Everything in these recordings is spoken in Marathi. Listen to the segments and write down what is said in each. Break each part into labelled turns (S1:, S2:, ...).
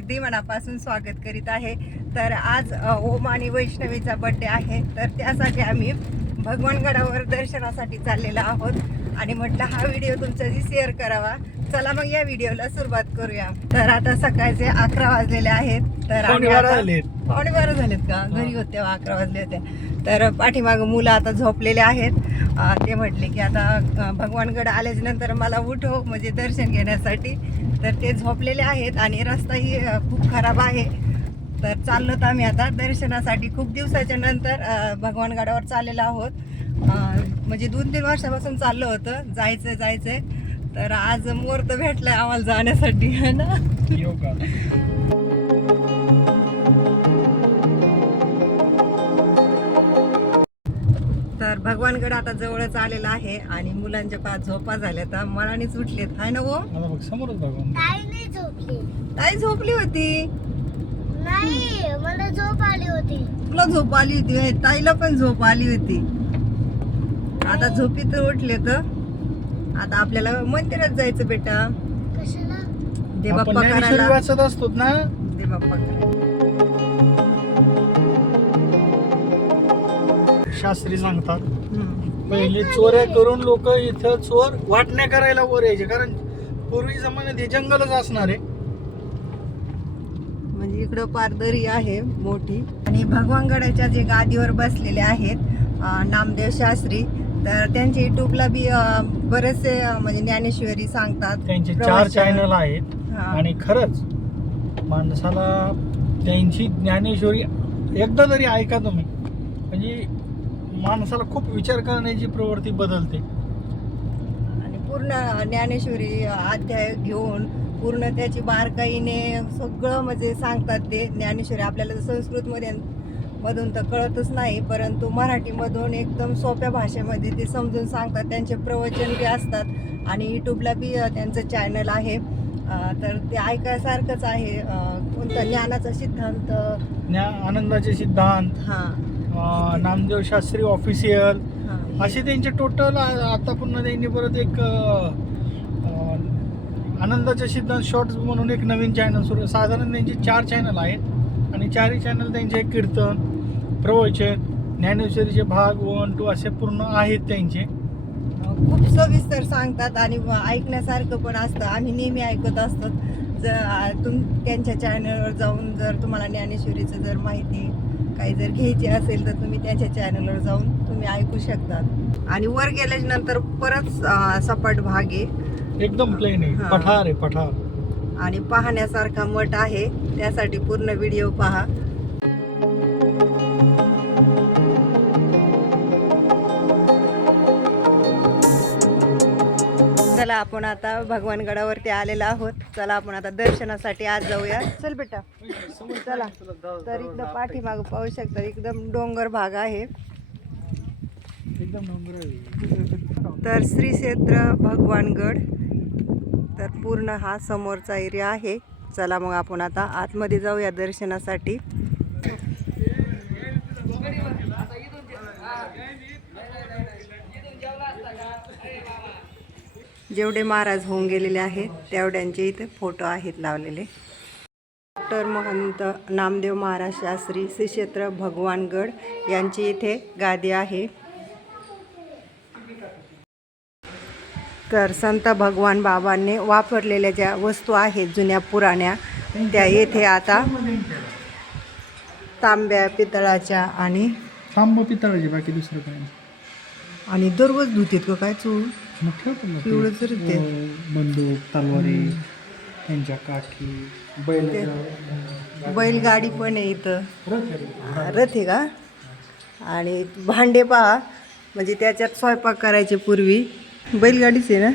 S1: अगदी मनापासून स्वागत करीत आहे. तर आज ओम आणि वैष्णवीचा बड्डे आहे. तर त्यासाठी आम्ही भगवानगडावर दर्शनासाठी चाललेलो आहोत. आणि म्हटलं हा व्हिडिओ तुमच्याशी शेअर करावा. चला मग या व्हिडिओला सुरुवात करूया. तर आता सकाळचे अकरा वाजलेले आहेत. तर आम्ही
S2: बारा
S1: आता-
S2: झालेत.
S1: पावणे बारा झालेत का? घरी होते तेव्हा अकरा वाजले होते. तर पाठीमागं मुलं आता झोपलेले आहेत. अं, ते म्हटले की आता अं, भगवानगड आल्याच्यानंतर मला उठव म्हणजे दर्शन घेण्यासाठी. तर ते झोपलेले आहेत आणि रस्ताही अं, खूप खराब आहे. तर चाललो तर आम्ही आता दर्शनासाठी. खूप दिवसाच्या नंतर अं, भगवानगडावर चाललेलो आहोत. अं, म्हणजे दोन तीन वर्षापासून चाललो होतं. जायचं जायचं. तर आज मुहूर्त भेटलाय आम्हाला जाण्यासाठी है ना? तर भगवानगड आता जवळच आलेला आहे आणि मुलांच्या पाच झोपा झाल्या तर मनानेच उठलेत हाय ना
S2: बघून
S3: ताई नाही झोपली.
S1: ताई झोपली होती?
S3: नाही मला झोप आली होती.
S1: तुला झोप आली होती. ताईला पण झोप आली होती. आता झोपीत उठले तर? आता आपल्याला मंदिरात जायचं बेटा.
S2: ज्ञानेश्वरी
S1: करायला.
S2: वाचत असतो ना.
S1: देवाप्पा करायला.
S2: शास्त्री सांगतात. पहिले चोऱ्या करून लोक इथं चोर वाटण्या करायला वर यायचे. कारण पूर्वी जमान्यात हे जंगलच असणार आहे.
S1: म्हणजे इकडं पारदरी आहे मोठी. आणि भगवानगडाच्या जे गादीवर बसलेले आहेत नामदेव शास्त्री तर त्यांच्या युट्यूबला बी बरेचसे म्हणजे ज्ञानेश्वरी सांगतात
S2: त्यांचे चार
S1: प्रवचन.
S2: चॅनल आहेत
S1: हा.
S2: आणि खरंच माणसाला त्यांची ज्ञानेश्वरी एकदा तरी ऐका तुम्ही म्हणजे माणसाला खूप विचार करण्याची प्रवृत्ती बदलते
S1: आणि पूर्ण ज्ञानेश्वरी अध्याय घेऊन पूर्ण त्याची बारकाईने सगळं म्हणजे सांगतात ते ज्ञानेश्वरी आपल्याला संस्कृतमध्ये मधून तर कळतच नाही परंतु मराठीमधून एकदम सोप्या भाषेमध्ये ते समजून सांगतात. त्यांचे प्रवचन बी असतात आणि यूट्यूबला बी त्यांचं चॅनल आहे. तर ते ऐकायसारखंच आहे. कोणता ज्ञानाचा सिद्धांत?
S2: ज्ञा आनंदाचे सिद्धांत.
S1: हां.
S2: नामदेव शास्त्री ऑफिशियल असे त्यांचे टोटल आता पुन्हा त्यांनी परत एक आनंदाचे सिद्धांत शॉर्ट्स म्हणून एक नवीन चॅनल सुरू साधारण त्यांचे चार चॅनल आहेत. आणि चारही चॅनल त्यांचे कीर्तन. प्रवचन ज्ञानेश्वरीचे भाग वन टू असे पूर्ण आहेत त्यांचे.
S1: खूप सविस्तर सांगतात आणि ऐकण्यासारखं पण असतं. आम्ही नेहमी ऐकत असतो. जर तुम त्यांच्या चॅनलवर जाऊन जर तुम्हाला ज्ञानेश्वरीचं जर माहिती काही जर घ्यायची असेल तर तुम्ही त्यांच्या चॅनलवर जाऊन तुम्ही ऐकू शकतात. आणि वर गेल्याच्यानंतर परत सपाट भाग आहे.
S2: एकदम प्लेन आहे. पठार आहे पठार.
S1: आणि पाहण्यासारखा मठ आहे. त्यासाठी पूर्ण व्हिडिओ पहा. चला आपण आता भगवानगडावरती आलेलो आहोत. चला आपण आता दर्शनासाठी आज जाऊया. चल बेटा. चला. तर इकडं पाठीमागं पाहू शकता एकदम डोंगर भाग आहे.
S2: एकदम डोंगर आहे.
S1: तर श्री क्षेत्र भगवानगड. तर पूर्ण हा समोरचा एरिया आहे. चला मग आपण आता आतमध्ये जाऊया दर्शनासाठी. जेवढे महाराज होऊन गेलेले आहेत तेवढ्यांचे इथे फोटो आहेत लावलेले. डॉक्टर महंत नामदेव महाराज शास्त्री श्री क्षेत्र भगवानगड यांची इथे गादी आहे. तर संत भगवान बाबांनी वापरलेल्या ज्या वस्तू आहेत जुन्या पुराण्या त्या येथे आता तांब्या पितळाच्या आणि
S2: तांब पितळाचे बाकी दुसरं नाही.
S1: आणि दररोज धुतीत काय चूळ
S2: मग ठेवतो ना ते. हो, बंदूक तलवारी त्यांच्या काठी बैल
S1: बैलगाडी. पण आहे इथं.
S2: रथ आहे.
S1: का? आणि भांडे पहा. म्हणजे त्याच्यात स्वयंपाक करायचे पूर्वी. बैलगाडीच आहे ना.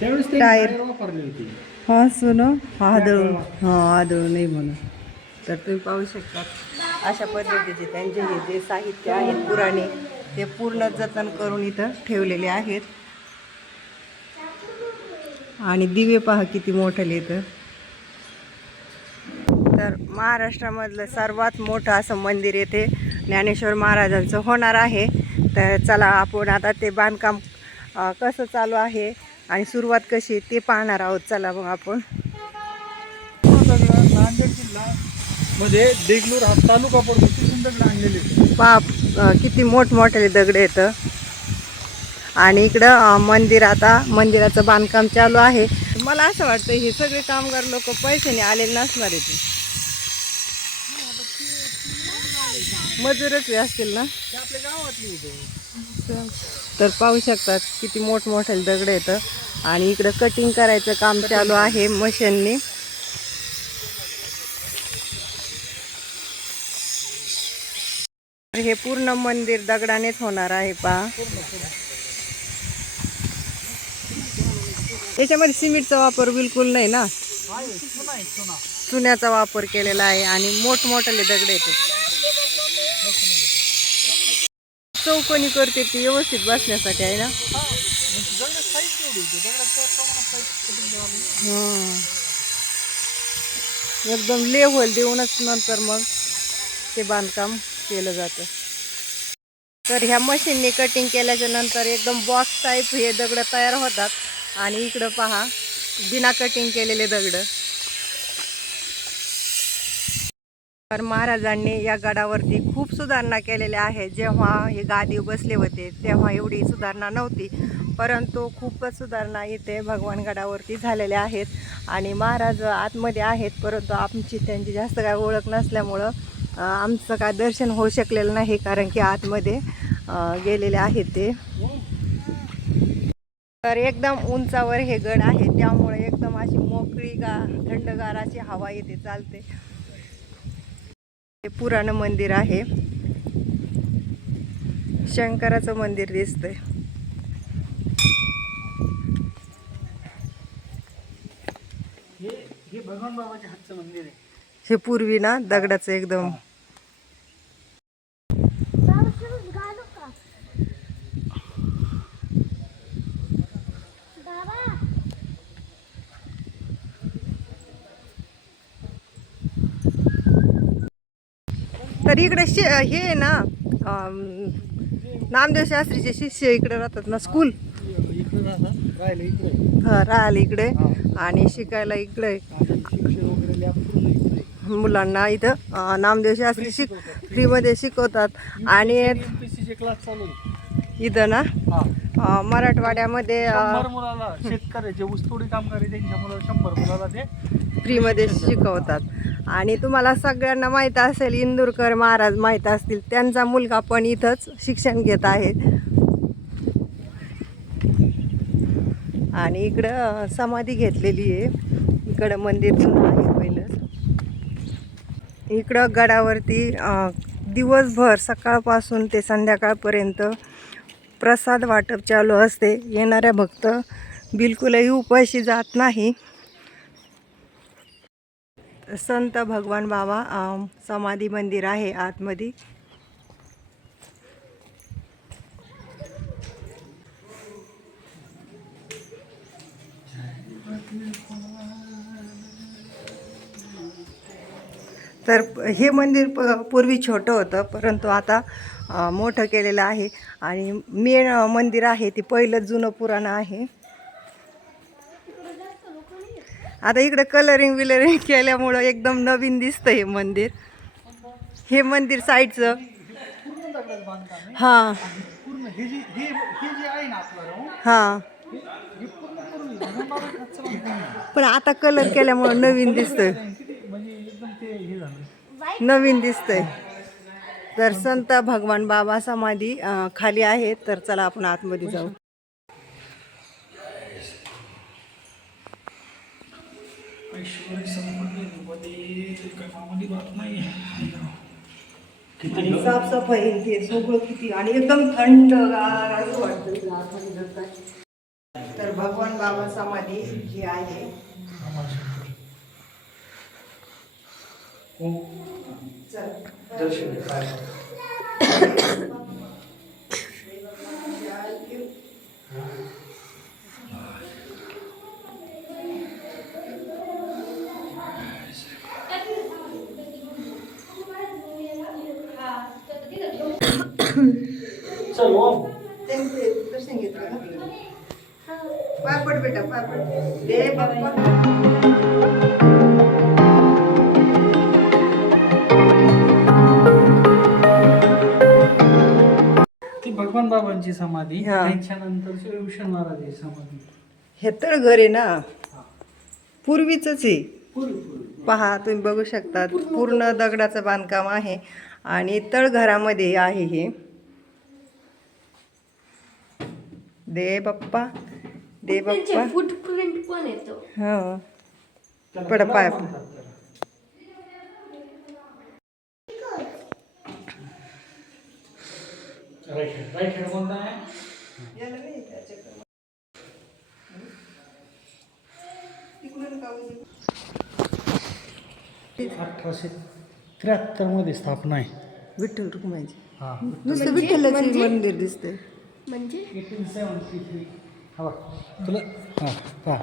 S2: त्यावेळेस
S1: टायर. हा सोनं? आदळून हा आदळून नाही म्हणून तर तुम्ही पाहू शकता. अशा पद्धतीचे त्यांचे हे जे साहित्य आहेत पुराणे ते पूर्ण जतन करून इथं ठेवलेले आहेत. आणि दिवे पहा किती मोठे इथं तर महाराष्ट्रामधलं सर्वात मोठं असं मंदिर येथे ज्ञानेश्वर महाराजांचं होणार आहे. तर चला आपण आता ते बांधकाम कसं चालू आहे आणि सुरुवात कशी ते पाहणार आहोत. चला मग आपण.
S2: रायगड जिल्हा मध्ये देगलूर हा तालुका पडतो तिथून दगड आणलेले.
S1: बाप किती मोठमोठे दगड येतं आणि इकडं मंदिर आता मंदिराचं बांधकाम चालू आहे. मला असं वाटतं हे सगळे कामगार लोक पैशाने आलेले नसणार आहे ते. मजूरच असतील ना?
S2: आपल्या
S1: तर पाहू शकतात किती मोठमोठे दगड येतं आणि इकडं कटिंग करायचं काम चालू आहे मशीननी. हे पूर्ण मंदिर दगडानेच होणार आहे पहा. याच्यामध्ये सिमेंटचा वापर बिलकुल नाही ना? चुन्याचा वापर केलेला आहे आणि मोठमोठाले दगड येतात चौकोनी करते ती व्यवस्थित बसण्यासाठी आहे ना? एकदम लेव्हल देऊनच नंतर मग ते बांधकाम केलं जातं. तर ह्या मशीनने कटिंग केल्याच्यानंतर एकदम बॉक्स टाईप हे दगड तयार होतात. आणि इकडं पहा बिना कटिंग केलेले दगड. तर महाराजांनी या गडावरती खूप सुधारणा केलेल्या आहेत. जेव्हा हे गादी बसले होते तेव्हा एवढी सुधारणा नव्हती. परंतु खूपच सुधारणा इथे भगवान गडावरती झालेल्या आहेत आणि महाराज आतमध्ये आहेत. परंतु आमची त्यांची जास्त काय ओळख नसल्यामुळं आमचं काय दर्शन होऊ शकलेलं नाही कारण की आतमध्ये गेलेले आहेत ते. तर एकदम उंचावर हे गड आहे त्यामुळे एकदम अशी मोकळी गा थंडगार अशी हवा येते चालते. हे पुराण मंदिर आहे. शंकराचं मंदिर दिसतंय.
S2: हे भगवान बाबाच्या हातचं मंदिर आहे.
S1: पूर्वी ना दगडाचं एकदम
S3: बाबा शूज घालू का बाबा
S1: तर इकडे शि हे आहे ना नामदेव शास्त्रीचे शिष्य इकडे राहतात ना स्कूल
S2: राहिले इकडे
S1: हा. आणि शिकायला इकडे. मुलांना इथं नामदेव शास्त्री शिक फ्रीमध्ये शिकवतात. आणि इथं ना मराठवाड्यामध्ये
S2: शेतकऱ्याचे ऊसतोडी कामगार आहे त्यांच्या मुलाला शंभर मुलाला ते
S1: फ्रीमध्ये शिकवतात. आणि तुम्हाला सगळ्यांना माहीत असेल इंदूरकर महाराज माहीत असतील त्यांचा मुलगा पण इथंच शिक्षण घेत आहे. आणि इकडं समाधी घेतलेली आहे. इकडं मंदिर जुनं आहे पहिलंच इकडं गडावरती दिवसभर सकाळपासून ते संध्याकाळपर्यंत प्रसाद वाटप चालू असते. येणाऱ्या भक्त बिलकुलही उपाशी जात नाही. संत भगवान बाबा समाधी मंदिर आहे आतमध्ये. तर हे मंदिर प पूर्वी छोटं होतं परंतु आता मोठं केलेलं आहे. आणि मेन मंदिर आहे ते पहिलं जुनं पुराणं आहे. आता इकडं कलरिंग विलरिंग केल्यामुळं एकदम नवीन दिसतं हे मंदिर. हे मंदिर साईडचं हां.
S2: हां.
S1: पण आता कलर केल्यामुळं नवीन दिसतंय. नवीन दिसतंय. तर संत भगवान बाबा समाधी खाली आहे तर चला आपण आतमध्ये जाऊ.
S2: ऐश्वरी संपत्ती मध्ये कामामध्ये बात नाही.
S1: आणि साफसफाई ते सगळं किती? आणि एकदम थंडगार असं वाटतं. तर भगवान बाबा समाधी ही आहे. चल.
S2: दर्शन काय चल बाबांची समाधी
S1: हा.
S2: त्यांच्यानंतर विष्णू महाराजांची समाधी.
S1: हे तळघर आहे ना? पूर्वीच आहे.
S2: पूर्वी पूर्वी.
S1: पहा तुम्ही बघू शकता पूर्ण दगडाचं बांधकाम आहे आणि तळघरामध्ये आहे हे. दे बाप्पा दे बाप्पा.
S3: फुटप्रिंट पण येतो
S1: हा.
S2: त्याला
S1: पड पाय.
S2: पुलाव म्हणतात राईट हँड राईट हँड कोणता आहे अठराशे त्र्याहत्तरमध्ये स्थापना आहे.
S1: विठ्ठल रुक्माईची
S2: हा.
S1: नुसतं विठ्ठलाचं मंदिर दिसतंय.
S3: म्हणजे?
S2: एटीन सेवन्टी थ्री हा बघ. तुला हां पहा.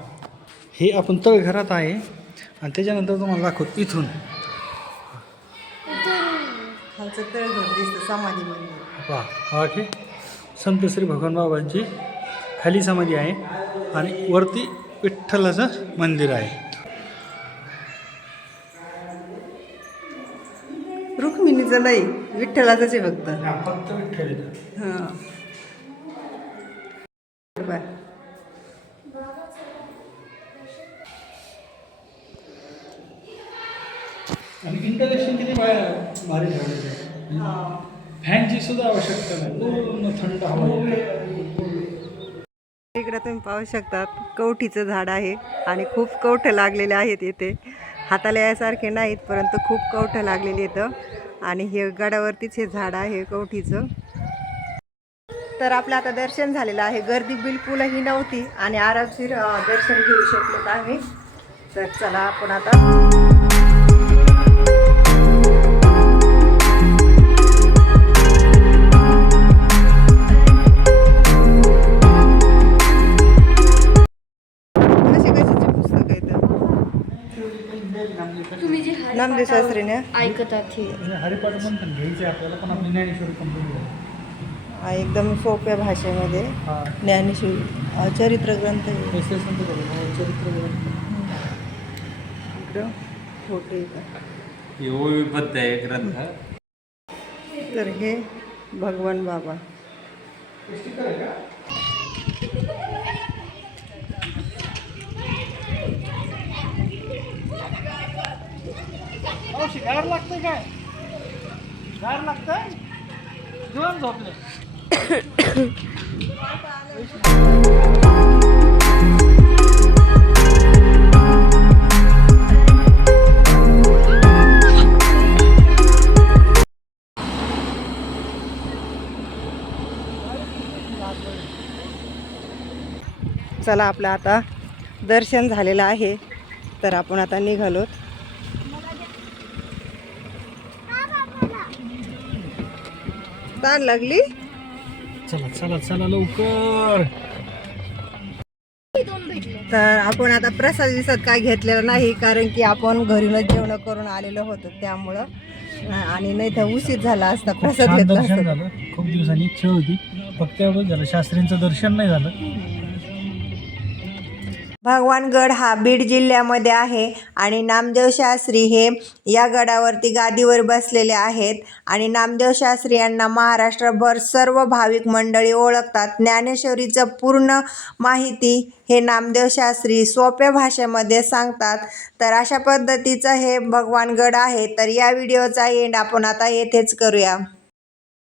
S2: हे आपण तळघरात आहे. आणि त्याच्यानंतर तुम्हाला दाखवतो इथून.
S1: खालचं तळघर दिसतं समाधी मंदिर.
S2: पहा हा की संत श्री भगवान बाबांची खाली समाधी आहे आणि वरती विठ्ठलाचं मंदिर आहे.
S1: रुक्मिणीचं नाही विठ्ठलाचंच आहे फक्त.
S2: हा फक्त विठ्ठल.
S1: हां.
S2: आणि इंटरनेशन किती बाहेर भारी ठेवलेलं आहे. फॅनची सुद्धा आवश्यकता नाही. पूर्ण थंड हवा
S1: इकडे तुम्ही पाहू शकतात कवठीचं झाड आहे आणि खूप कवठं लागलेले आहेत इथे. हाताला यासारखे नाहीत परंतु खूप कवठं लागलेली येतं आणि हे गडावरतीच हे झाड आहे कवठीचं. तर आपलं आता दर्शन झालेलं आहे. गर्दी बिलकुलही नव्हती आणि आरामशीर दर्शन घेऊ शकलो आम्ही. तर चला आपण आता नामदेव शास्त्रीने
S3: ऐकतात हे.
S2: म्हणजे हरिपाठ पण घ्यायचे आपल्याला पण आपली ज्ञानेश्वरी कंप्लीट झाली.
S1: हा, एकदम सोप्या भाषेमध्ये
S2: हा.
S1: ज्ञानेश्वरी चरित्र ग्रंथ
S2: बघू. चरित्र ग्रंथ.
S1: इकडं छोटे
S4: आहे ग्रंथ.
S1: तर हे भगवान बाबा.
S2: मावशी, गार लागते काय? गार लागतंय? जेवण झोपले.
S1: चला आपलं आता दर्शन झालेलं आहे तर आपण आता निघालोत. ताण लागली.
S2: चला चला चला लवकर.
S1: तर आपण आता प्रसाद विसाद काय घेतलेला नाही कारण की आपण घरूनच जेवण करून आलेलो होतो त्यामुळं. आणि नाही तर उशीर झाला असता प्रसाद घेतला
S2: खूप दिवसांनी इच्छा होती फक्त एवढं झालं शास्त्रींचं दर्शन नाही झालं.
S1: भगवानगड हा बीड जिल्ह्यामध्ये आहे आणि नामदेव शास्त्री हे या गडावरती गादीवर बसलेले आहेत. आणि नामदेव शास्त्री यांना महाराष्ट्रभर सर्व भाविक मंडळी ओळखतात. ज्ञानेश्वरीचं पूर्ण माहिती हे नामदेव शास्त्री सोप्या भाषेमध्ये सांगतात. तर अशा पद्धतीचं हे भगवानगड आहे. तर या व्हिडिओचा एंड आपण आता येथेच करूया.